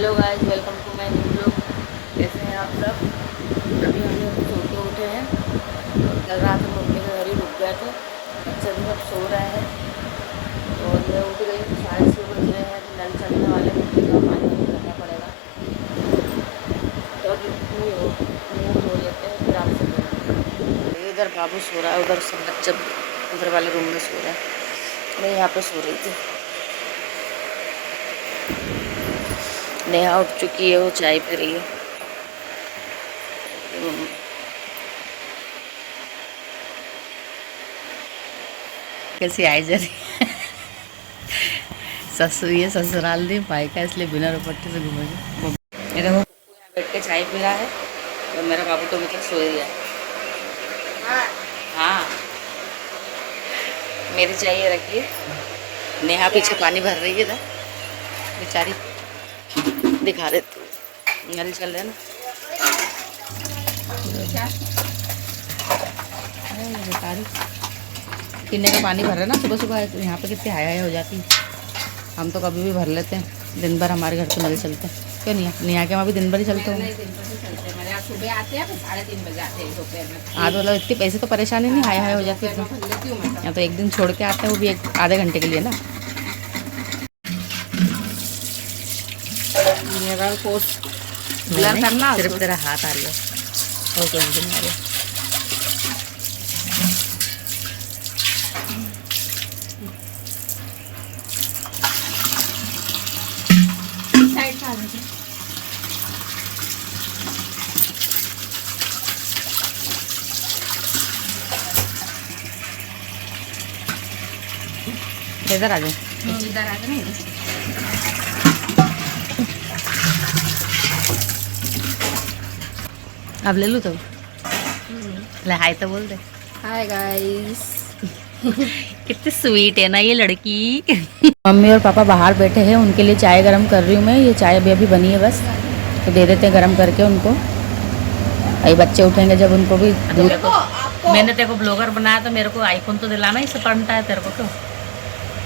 Hello guys, welcome to my new blog. कैसे हैं आप सब? अभी हम लोग सो के उठे हैं और कल रात हम मम्मी के घर ही रुक गए थे। बच्चे भी सब सो रहे हैं और मैं उठ गई। 6:30 बज रहे हैं, नल चलने वाले, मम्मी का पानी वानी करना पड़ेगा। तो अभी मुँह धो लेते हैं, फिर आपसे मिलेंगे। इधर बाबू सो रहा है, उधर सब बच्चे उधर वाले रूम में सो रहे हैं। मैं यहाँ पे सो रही थी। नेहा उठ चुकी है, वो चाय पी रही है। कैसी आई जा रही ससुर, ये ससुराल दी भाई का, इसलिए बिना दुपट्टे से घूमेगी। ये देखो, पप्पू यहाँ बैठ के चाय पी रहा है और मेरा बाबू तो मतलब सो ही है। हाँ, मेरी चाय ये रखिए। नेहा पीछे पानी भर रही है ना, बेचारी। दिखा देती हूँ, नल चल रहे ना। बेचारी पीने का पानी भर रहे ना सुबह सुबह। यहाँ पे कितनी हाई हो जाती है। हम तो कभी भी भर लेते हैं, दिन भर हमारे घर तो नल चलते हैं। क्यों नहीं? नेहा के वहाँ भी दिन भर ही चलते होंगे। सुबह आते हैं, 3:30 बजे आते हैं दोपहर में। हाँ, तो मतलब इतनी पैसे तो परेशानी नहीं, हाई हो जाती है। या तो एक दिन छोड़ के आते हैं, वो भी एक आधे घंटे के लिए ना। करना सिर्फ तेरा हाथ आ रही है और कुछ भी नहीं आ रहा। इधर आ जाओ, इधर आ जाओ। अब ले लूँ तो ले, हाय तो बोल दे। Hi guys. कितनी स्वीट है ना ये लड़की। मम्मी और पापा बाहर बैठे हैं, उनके लिए चाय गरम कर रही हूँ मैं। ये चाय अभी बनी है बस, तो दे देते हैं गरम करके उनको। अभी बच्चे उठेंगे जब उनको भी दूध। मैंने तेरे को ब्लॉगर बनाया तो मेरे को आईफोन तो दिलाना ही से पड़ता है तेरे को। क्यों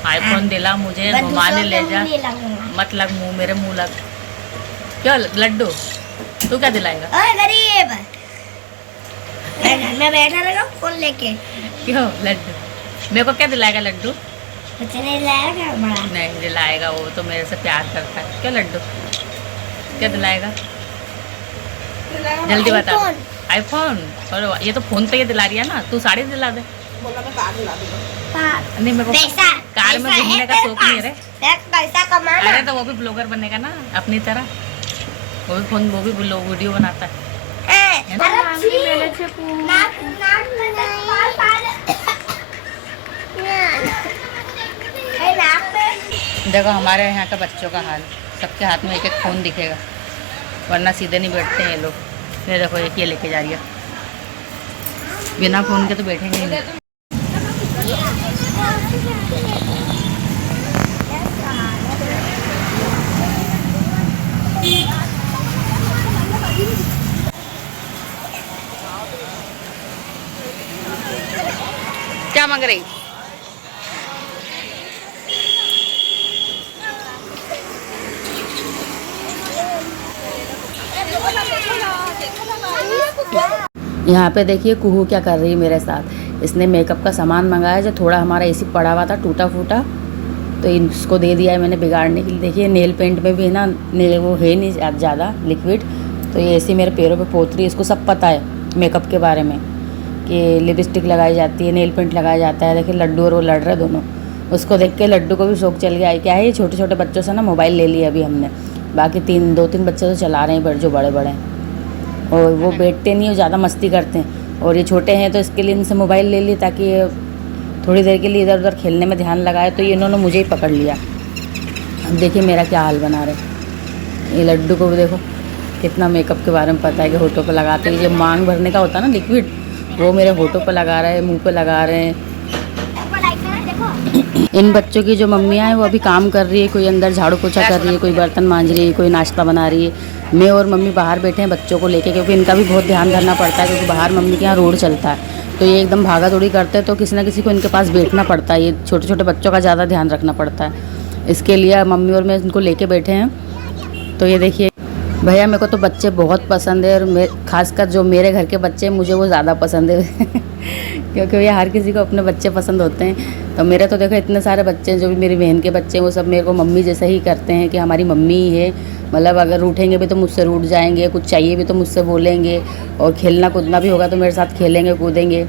आईफोन दिला मुझे, घुमाने ले जा। मत लग मुँह, मेरे मुँह लग। क्यों लड्डू, तू क्या दिलाएगा? गरीब घर में बैठा रहेगा फोन लेके। क्यों लड्डू, मेरे को क्या दिलाएगा लड्डू? कुछ नहीं लाएगा, बड़ा नहीं दिलाएगा, वो तो मेरे से प्यार करता है। क्या लड्डू, क्या दिलाएगा? जल्दी बता। आईफोन। और ये तो फोन पे ये दिला रही है ना, तू साड़ी दिला दे। बोला मैं कार दिला दूंगा। नहीं, मेरे को कार में घूमने का शौक नहीं है। पैसा कमाना। अरे तो वो भी ब्लॉगर बनेगा ना अपनी तरह। वो भी फोन, वो भी वीडियो बनाता है। देखो हमारे यहाँ का बच्चों का हाल, सबके हाथ में एक एक फ़ोन दिखेगा, वरना सीधे नहीं बैठते हैं ये लोग। ये देखो, एक ये लेके जा रही है, बिना फ़ोन के तो बैठेंगे ही नहीं। क्या मांग रही? यहाँ पे देखिए कुहू क्या कर रही है मेरे साथ। इसने मेकअप का सामान मंगाया, जो थोड़ा हमारा एसी पड़ा हुआ था टूटा फूटा, तो इसको दे दिया है मैंने बिगाड़ने के लिए। देखिए नेल पेंट में भी है ना, वो है नहीं ज़्यादा लिक्विड, तो ये ऐसे मेरे पैरों पे पोत रही है। इसको सब पता है मेकअप के बारे में, कि लिपस्टिक लगाई जाती है, नेल पेंट लगाया जाता है। देखिए लड्डू और वो लड़ रहे दोनों। उसको देख के लड्डू को भी शौक चल गया है। क्या है, ये छोटे छोटे बच्चों से ना मोबाइल ले लिया अभी हमने। बाकी 2-3 बच्चे तो चला रहे हैं जो बड़े बड़े हैं, और वो बैठते नहीं, वो ज़्यादा मस्ती करते हैं। और ये छोटे हैं तो इसके लिए इनसे मोबाइल ले ली, ताकि ये थोड़ी देर के लिए इधर उधर खेलने में ध्यान लगाए। तो ये इन्होंने मुझे ही पकड़ लिया। अब देखिए मेरा क्या हाल बना रहे। ये लड्डू को भी देखो कितना मेकअप के बारे में पता है, कि होठों पे लगाते हैं। जो मांग भरने का होता है ना लिक्विड, वो मेरे होठों पे लगा रहे हैं, मुँह पे लगा रहे हैं। इन बच्चों की जो मम्मियाँ हैं वो अभी काम कर रही है, कोई अंदर झाड़ू पोछा कर रही है, कोई बर्तन मांज रही है, कोई नाश्ता बना रही है। मैं और मम्मी बाहर बैठे हैं बच्चों को लेके, क्योंकि इनका भी बहुत ध्यान धरना पड़ता है, क्योंकि बाहर मम्मी के यहाँ रोड चलता है, तो ये एकदम भागा दौड़ी करते हैं, तो किसी ना किसी को इनके पास बैठना पड़ता है। ये छोटे छोटे बच्चों का ज़्यादा ध्यान रखना पड़ता है, इसके लिए मम्मी और मैं इनको लेके बैठे हैं। तो ये देखिए भैया, मेरे को तो बच्चे बहुत पसंद है, और खासकर जो मेरे घर के बच्चे हैं मुझे वो ज़्यादा पसंद है क्योंकि भैया हर किसी को अपने बच्चे पसंद होते हैं। तो मेरे तो देखो इतने सारे बच्चे हैं, जो भी मेरी बहन के बच्चे हैं वो सब मेरे को मम्मी जैसे ही करते हैं कि हमारी मम्मी ही है। मतलब अगर रूठेंगे भी तो मुझसे रूठ जाएंगे, कुछ चाहिए भी तो मुझसे बोलेंगे, और खेलना कूदना भी होगा तो मेरे साथ खेलेंगे कूदेंगे।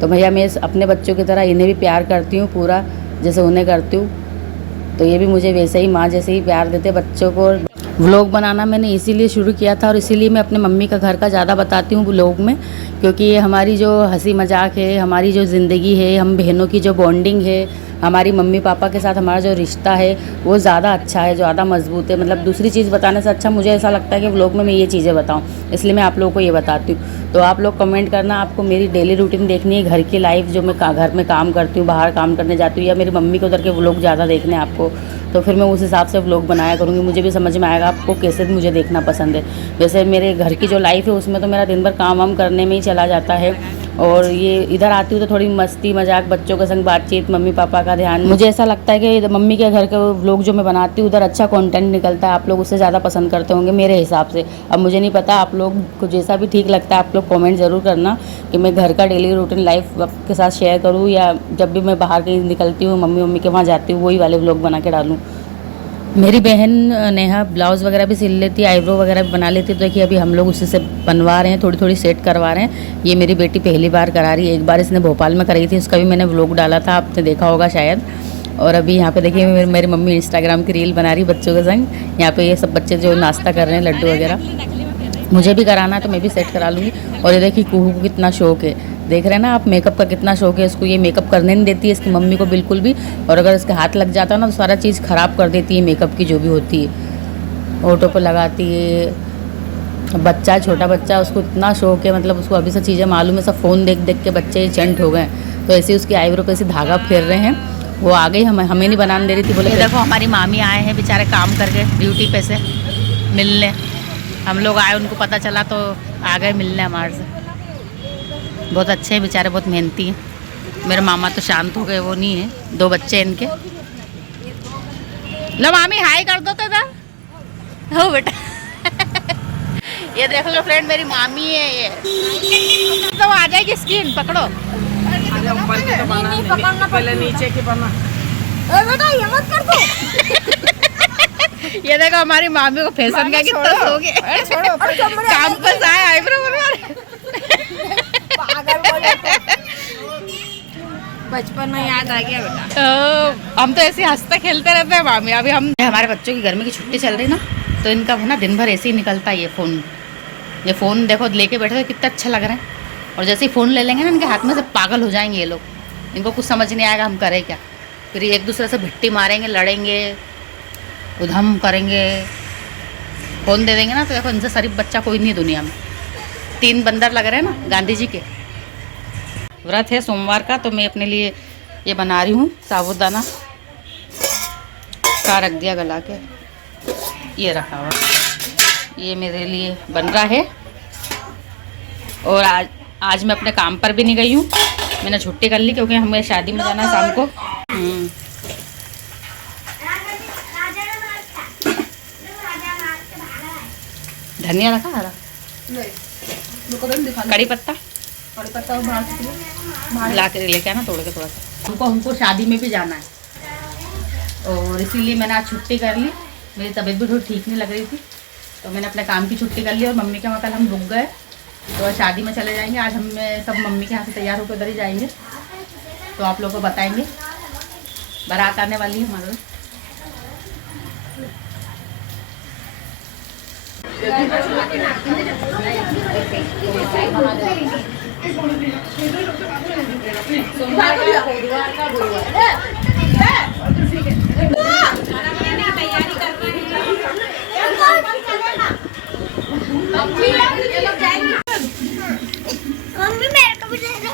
तो भैया मैं अपने बच्चों की तरह इन्हें भी प्यार करती हूँ पूरा, जैसे उन्हें करती हूँ। तो ये भी मुझे वैसे ही माँ जैसे ही प्यार देते बच्चों को। व्लॉग बनाना मैंने इसीलिए शुरू किया था, और इसीलिए मैं अपने मम्मी का घर का ज़्यादा बताती हूँ व्लॉग में, क्योंकि ये हमारी जो हंसी मजाक है, हमारी जो ज़िंदगी है, हम बहनों की जो बॉन्डिंग है, हमारी मम्मी पापा के साथ हमारा जो रिश्ता है वो ज़्यादा अच्छा है, ज़्यादा मजबूत है। मतलब दूसरी चीज़ बताने से अच्छा मुझे ऐसा लगता है कि व्लॉग में मैं ये चीज़ें बताऊँ, इसलिए मैं आप लोगों को ये बताती हूँ। तो आप लोग कमेंट करना, आपको मेरी डेली रूटीन देखनी है, घर की लाइफ जो मैं घर में काम करती हूँ, बाहर काम करने जाती हूँ, या मेरी मम्मी के उधर के व्लॉग ज़्यादा देखने हैं आपको, तो फिर मैं उस हिसाब से व्लॉग बनाया करूँगी। मुझे भी समझ में आएगा आपको कैसे मुझे देखना पसंद है। वैसे मेरे घर की जो लाइफ है उसमें तो मेरा दिन भर काम वाम करने में ही चला जाता है, और ये इधर आती हूँ तो थोड़ी मस्ती मजाक, बच्चों के संग बातचीत, मम्मी पापा का ध्यान। मुझे ऐसा लगता है कि मम्मी के घर के व्लॉग जो मैं बनाती हूँ उधर अच्छा कंटेंट निकलता है, आप लोग उससे ज़्यादा पसंद करते होंगे मेरे हिसाब से। अब मुझे नहीं पता, आप लोग को जैसा भी ठीक लगता है आप लोग कमेंट ज़रूर करना कि मैं घर का डेली रूटीन लाइफ के साथ शेयर करूँ, या जब भी मैं बाहर कहीं निकलती हूँ मम्मी के वहाँ जाती हूँ वही वाले व्लॉग बना के डालूँ। मेरी बहन नेहा ब्लाउज़ वगैरह भी सिल लेती है, आईब्रो वगैरह भी बना लेती है। तो देखिए अभी हम लोग उसी से बनवा रहे हैं, थोड़ी थोड़ी सेट करवा रहे हैं। ये मेरी बेटी पहली बार करा रही है, एक बार इसने भोपाल में कराई थी, उसका भी मैंने व्लॉग डाला था, आपने देखा होगा शायद। और अभी यहाँ पे देखिए मेरी मम्मी इंस्टाग्राम की रील बना रही बच्चों के संग। यहाँ पे ये सब बच्चे जो नाश्ता कर रहे हैं, लड्डू वगैरह, मुझे भी कराना है तो मैं भी सेट करा लूँगी। और ये देखिए कुहू को कितना शौक है, देख रहे हैं ना आप, मेकअप का कितना शौक है इसको। ये मेकअप करने नहीं देती है इसकी मम्मी को बिल्कुल भी, और अगर इसके हाथ लग जाता है ना तो सारा चीज़ ख़राब कर देती है मेकअप की जो भी होती है, होठों पर लगाती है। बच्चा, छोटा बच्चा, उसको इतना शौक है, मतलब उसको अभी से चीज़ें मालूम है, सब फ़ोन देख देख के बच्चे चंट हो गए। तो ऐसे उसकी आईब्रो पे से धागा फेर रहे हैं, वो आ गई, हमें नहीं बनाने दे रही थी। बोले देखो हमारी मामी आए हैं बेचारे काम करके ड्यूटी पे से मिलने, हम लोग आए, उनको पता चला तो आ गए मिलने हमारे से। बहुत अच्छे हैं बेचारे, बहुत मेहनती हैं। मेरे मामा तो शांत हो गए, वो नहीं है, 2 बच्चे हैं इनके। लो मामी हाय कर दो तो हो बेटा ये देख लो फ्रेंड, मेरी मामी है ये, तो आ जाएगी स्किन पकड़ो। पहले नीचे की बना, बेटा ये मत कर दो ये देखो हमारी मामी को फैशन का कितना शौक है, काम पर आए आईब्रो बनवा बचपन में याद आ गया बेटा। हम तो ऐसे हंसते खेलते रहते हैं मामी। अभी हम हमारे बच्चों की गर्मी की छुट्टी चल रही ना, तो इनका ना दिन भर ऐसे ही निकलता है ये फ़ोन देखो लेके बैठे तो कितना अच्छा लग रहा है, और जैसे ही फ़ोन ले लेंगे ना इनके हाथ में से पागल हो जाएंगे ये लोग, इनको कुछ समझ नहीं आएगा हम करें क्या। फिर एक दूसरे से भिट्टी मारेंगे, लड़ेंगे, उधम करेंगे। फ़ोन दे देंगे ना तो देखो इनसे शरीफ बच्चा कोई नहीं है दुनिया में। 3 बंदर लग रहे हैं ना गांधी जी के। व्रत है सोमवार का, तो मैं अपने लिए ये बना रही हूँ साबूदाना का, रख दिया गला के, ये रखा हुआ, ये मेरे लिए बन रहा है। और आज मैं अपने काम पर भी नहीं गई हूँ, मैंने छुट्टी कर ली क्योंकि हमें शादी में जाना है शाम को। धनिया रखा हरा, कड़ी पत्ता ला के लेके आना तोड़ के थोड़ा सा। हमको शादी में भी जाना है, और इसीलिए मैंने आज छुट्टी कर ली। मेरी तबीयत भी थोड़ी ठीक नहीं लग रही थी, तो मैंने अपने काम की छुट्टी कर ली। और मम्मी के वहाँ कल हम रुक गए, तो शादी में चले जाएंगे। आज हम सब मम्मी के यहाँ से तैयार होकर उधर ही जाएंगे, तो आप लोगों को बताएंगे। बारात आने वाली है हमारे। मम्मी मेरे को भी दे दो।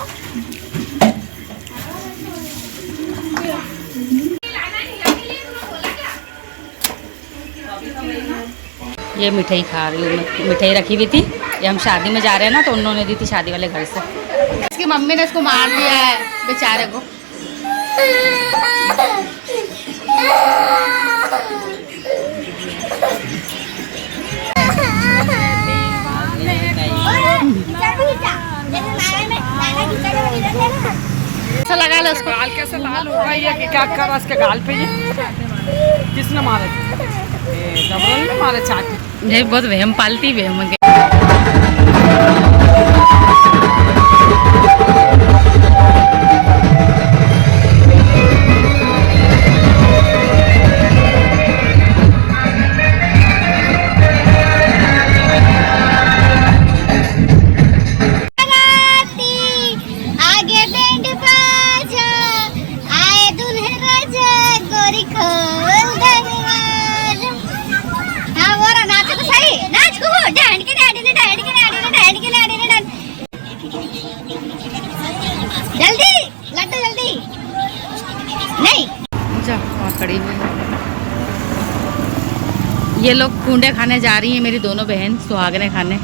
ये मिठाई खा रही हूँ, मिठाई रखी हुई थी, ये हम शादी में जा रहे हैं ना, तो उन्होंने दी थी शादी वाले घर से। इसकी मम्मी ने इसको मार दिया है बेचारे को। ऐसा लगा लो उसको। गाल कैसे लाल हो गई है कि क्या कर उसके गाल पे? ये किसने मारे थे? जबरन ने मारे चाकू। ये बहुत वहम पालती वहम के। जल्दी लड्डू जल्दी नहीं खड़ी हुई। ये लोग कूंडे खाने जा रही हैं, मेरी दोनों बहन सुहागने खाने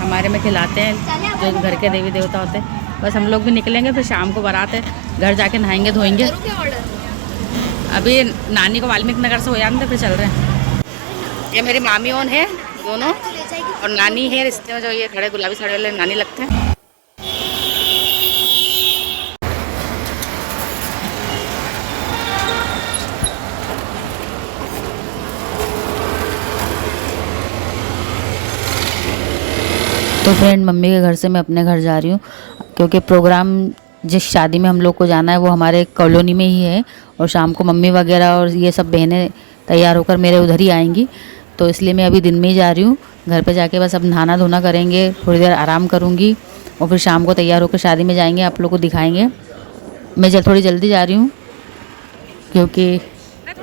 हमारे में खिलाते हैं जो घर के देवी देवता होते हैं। बस हम लोग भी निकलेंगे, फिर शाम को बारात है, घर जाके नहाएंगे धोएंगे। अभी नानी को वाल्मीकि नगर से हो जाते फिर चल रहे हैं। ये मेरी मामी ओन है दोनों, और नानी है रिश्ते में जो ये खड़े गुलाबी साड़ी वाले नानी लगते हैं। तो फ्रेंड मम्मी के घर से मैं अपने घर जा रही हूँ, क्योंकि प्रोग्राम जिस शादी में हम लोग को जाना है वो हमारे कॉलोनी में ही है, और शाम को मम्मी वगैरह और ये सब बहनें तैयार होकर मेरे उधर ही आएंगी। तो इसलिए मैं अभी दिन में ही जा रही हूँ। घर पे जाके बस अब नहाना धोना करेंगे, थोड़ी देर आराम करूँगी और फिर शाम को तैयार होकर शादी में जाएंगे, आप लोग को दिखाएँगे। मैं थोड़ी जल्दी जा रही हूँ क्योंकि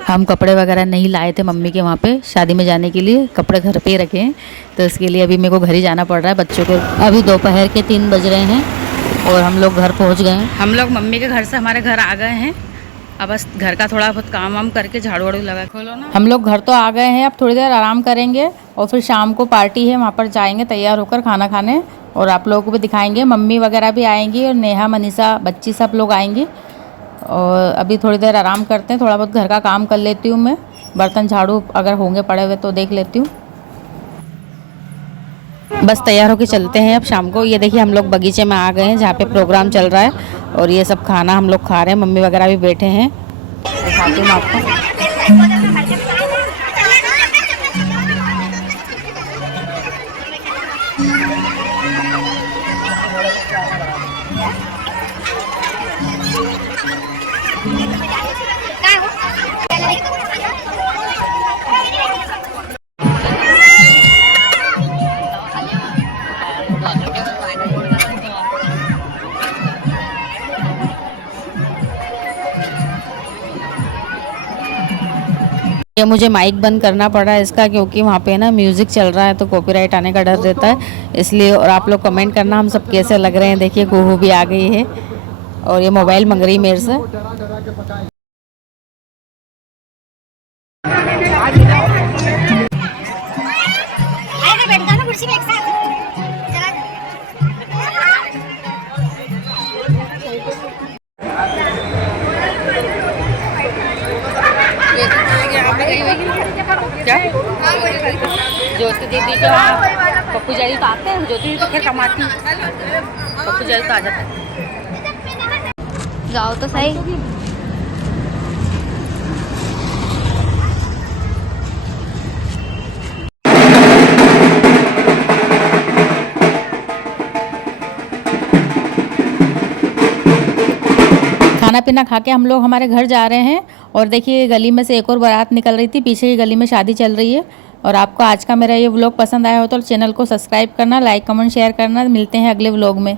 हम कपड़े वगैरह नहीं लाए थे मम्मी के वहाँ पे शादी में जाने के लिए, कपड़े घर पे ही रखे हैं, तो इसके लिए अभी मेरे को घर ही जाना पड़ रहा है। बच्चों को अभी दोपहर के 3 बज रहे हैं और हम लोग घर पहुँच गए हैं। हम लोग मम्मी के घर से हमारे घर आ गए हैं। अब बस घर का थोड़ा बहुत काम वाम करके झाड़ू वाड़ू लगा खोलो ना। हम लोग घर तो आ गए हैं, अब थोड़ी देर आराम करेंगे और फिर शाम को पार्टी है, वहाँ पर जाएंगे तैयार होकर खाना खाने, और आप लोगों को भी दिखाएंगे। मम्मी वगैरह भी आएंगी और नेहा मनीषा बच्ची सब लोग आएंगी। और अभी थोड़ी देर आराम करते हैं, थोड़ा बहुत घर का काम कर लेती हूँ मैं, बर्तन झाड़ू अगर होंगे पड़े हुए तो देख लेती हूँ। बस तैयार होके चलते हैं अब शाम को। ये देखिए हम लोग बगीचे में आ गए हैं जहाँ पे प्रोग्राम चल रहा है, और ये सब खाना हम लोग खा रहे हैं, मम्मी वगैरह भी बैठे हैं। दिखाती हूँ आपको। ये मुझे माइक बंद करना पड़ा है इसका, क्योंकि वहाँ पे ना म्यूज़िक चल रहा है तो कॉपीराइट आने का डर रहता है इसलिए। और आप लोग कमेंट करना हम सब कैसे लग रहे हैं। देखिए कुहू भी आ गई है और ये मोबाइल मंग रही मेरे से। क्या ज्योति दीदी तो पप्पू जाली तो आते हैं, ज्योति दीदी तो खैर कमाती, पप्पू जाली तो आ जाता है। जाओ तो सही। खाना पीना खा के हम लोग हमारे घर जा रहे हैं। और देखिए गली में से एक और बारात निकल रही थी, पीछे की गली में शादी चल रही है। और आपको आज का मेरा ये व्लॉग पसंद आया हो तो चैनल को सब्सक्राइब करना, लाइक कमेंट शेयर करना। मिलते हैं अगले व्लॉग में।